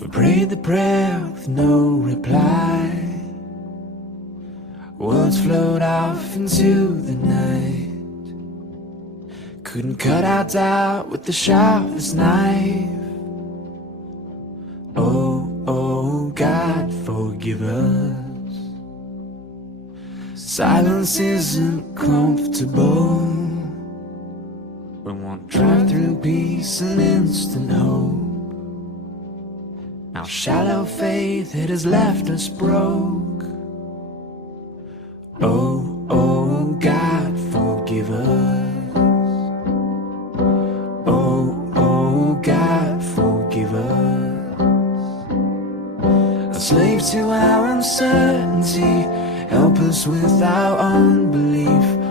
We prayed the prayer with no reply. Words flowed off into the night. Couldn't cut our doubt with the sharpest knife. Oh, oh, God, forgive us. Silence isn't comfortable. We won't drive through peace and instant hope. Our shallow faith, it has left us broke. Oh, oh, God, forgive us. Oh, oh, God, forgive us. A slave to our uncertainty, help us with our unbelief.